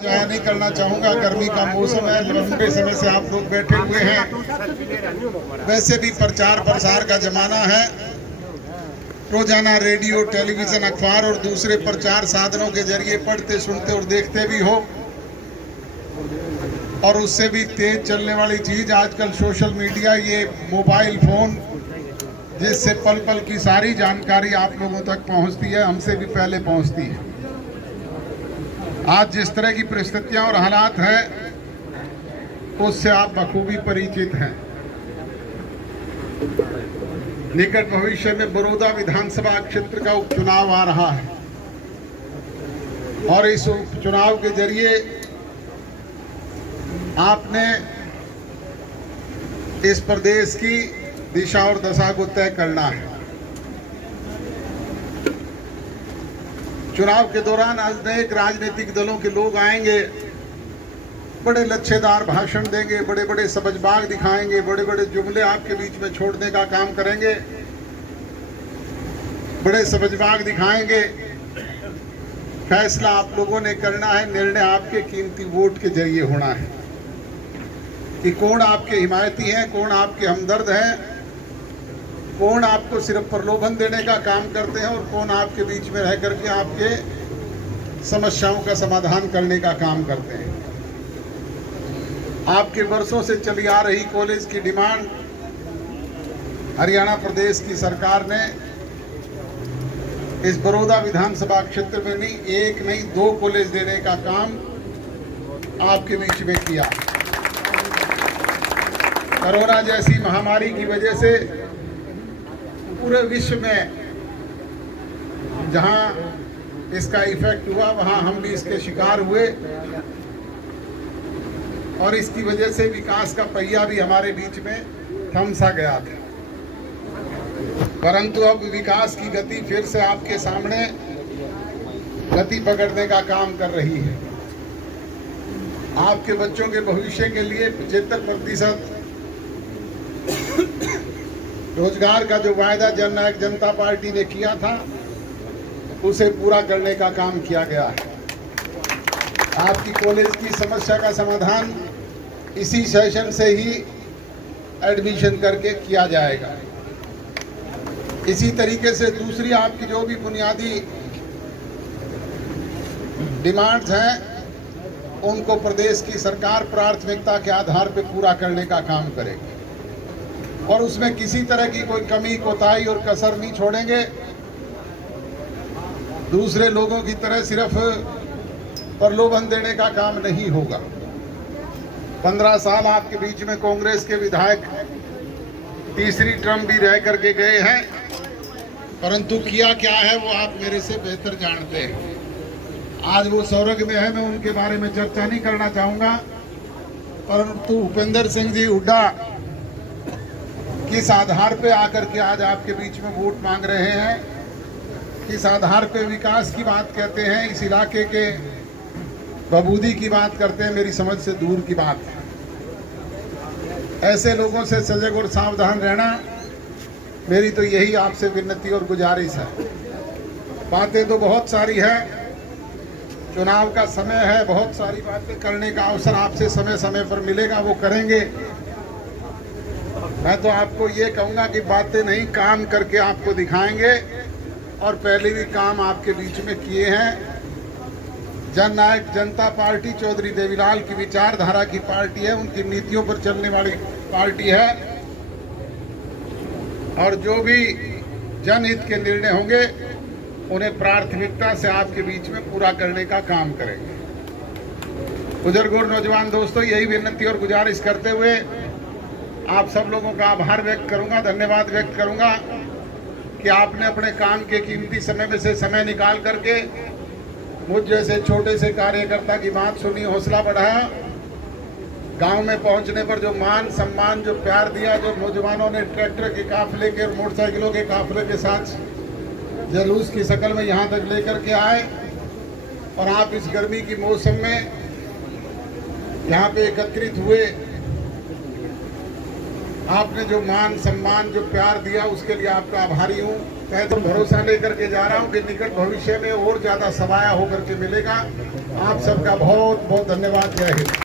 जाया नहीं करना चाहूँगा। गर्मी का मौसम है, लंबे समय से आप लोग बैठे हुए हैं। वैसे भी प्रचार प्रसार का जमाना है। रोजाना रेडियो, टेलीविजन, अखबार और दूसरे प्रचार साधनों के जरिए पढ़ते, सुनते और देखते भी हो। और उससे भी तेज चलने वाली चीज आजकल सोशल मीडिया, ये मोबाइल फोन, जिससे पल पल की सारी जानकारी आप लोगों तक पहुंचती है, हमसे भी पहले पहुंचती है। आज जिस तरह की परिस्थितियां और हालात हैं, उससे आप बखूबी परिचित हैं। निकट भविष्य में बड़ौदा विधानसभा क्षेत्र का उपचुनाव आ रहा है और इस उपचुनाव के जरिए आपने इस प्रदेश की दिशा और दशा को तय करना है। चुनाव के दौरान अनेक राजनीतिक दलों के लोग आएंगे, बड़े लच्छेदार भाषण देंगे, बड़े बड़े सबजबाग दिखाएंगे, बड़े बड़े जुमले आपके बीच में छोड़ने का काम करेंगे, बड़े सबजबाग दिखाएंगे। फैसला आप लोगों ने करना है, निर्णय आपके कीमती वोट के जरिए होना है कि कौन आपके हिमायती हैं, कौन आपके हमदर्द हैं, कौन आपको सिर्फ प्रलोभन देने का काम करते हैं और कौन आपके बीच में रह करके आपके समस्याओं का समाधान करने का काम करते हैं। आपके वर्षों से चली आ रही कॉलेज की डिमांड हरियाणा प्रदेश की सरकार ने इस बड़ौदा विधानसभा क्षेत्र में नहीं, एक नहीं, 2 कॉलेज देने का काम आपके बीच में किया। कोरोना जैसी महामारी की वजह से पूरे विश्व में जहां इसका इफेक्ट हुआ, वहां हम भी इसके शिकार हुए और इसकी वजह से विकास का पहिया भी हमारे बीच में थम सा गया था। परंतु अब विकास की गति फिर से आपके सामने गति पकड़ने का काम कर रही है। आपके बच्चों के भविष्य के लिए 75% रोजगार का जो वायदा जननायक जनता पार्टी ने किया था, उसे पूरा करने का काम किया गया है। आपकी कॉलेज की समस्या का समाधान इसी सेशन से ही एडमिशन करके किया जाएगा। इसी तरीके से दूसरी आपकी जो भी बुनियादी डिमांड्स हैं, उनको प्रदेश की सरकार प्राथमिकता के आधार पर पूरा करने का काम करेगी और उसमें किसी तरह की कोई कमी, कोताही और कसर नहीं छोड़ेंगे। दूसरे लोगों की तरह सिर्फ प्रलोभन देने का काम नहीं होगा। 15 साल आपके बीच में कांग्रेस के विधायक तीसरी टर्म भी रह करके गए हैं, परंतु किया क्या है वो आप मेरे से बेहतर जानते हैं। आज वो स्वर्ग में है, मैं उनके बारे में चर्चा नहीं करना चाहूंगा, परंतु भूपेंद्र सिंह जी हुड्डा किस आधार पे आकर के आज आपके बीच में वोट मांग रहे हैं, किस आधार पे विकास की बात कहते हैं, इस इलाके के बबूदी की बात करते हैं, मेरी समझ से दूर की बात है। ऐसे लोगों से सजग और सावधान रहना मेरी तो यही आपसे विनती और गुजारिश है। बातें तो बहुत सारी है, चुनाव का समय है, बहुत सारी बातें करने का अवसर आपसे समय समय पर मिलेगा, वो करेंगे। मैं तो आपको ये कहूँगा कि बातें नहीं, काम करके आपको दिखाएंगे और पहले भी काम आपके बीच में किए हैं। जननायक जनता पार्टी चौधरी देवीलाल की विचारधारा की पार्टी है, उनकी नीतियों पर चलने वाली पार्टी है और जो भी जनहित के निर्णय होंगे उन्हें प्राथमिकता से आपके बीच में पूरा करने का काम करेंगे। बुजुर्ग और नौजवान दोस्तों, यही विनती और गुजारिश करते हुए आप सब लोगों का आभार व्यक्त करूंगा, धन्यवाद व्यक्त करूंगा कि आपने अपने काम के कीमती समय में से समय निकाल करके मुझ जैसे छोटे से कार्यकर्ता की बात सुनी, हौसला बढ़ाया। गांव में पहुंचने पर जो मान सम्मान, जो प्यार दिया, जो नौजवानों ने ट्रैक्टर के काफिले के और मोटरसाइकिलों के काफिले के साथ जुलूस की शक्ल में यहाँ तक लेकर के आए और आप इस गर्मी की मौसम में यहाँ पे एकत्रित हुए, आपने जो मान सम्मान, जो प्यार दिया, उसके लिए आपका आभारी हूँ। मैं तो भरोसा लेकर के जा रहा हूँ कि निकट भविष्य में और ज़्यादा सवाया होकर के मिलेगा आप सबका बहुत बहुत धन्यवाद। जय हिंद।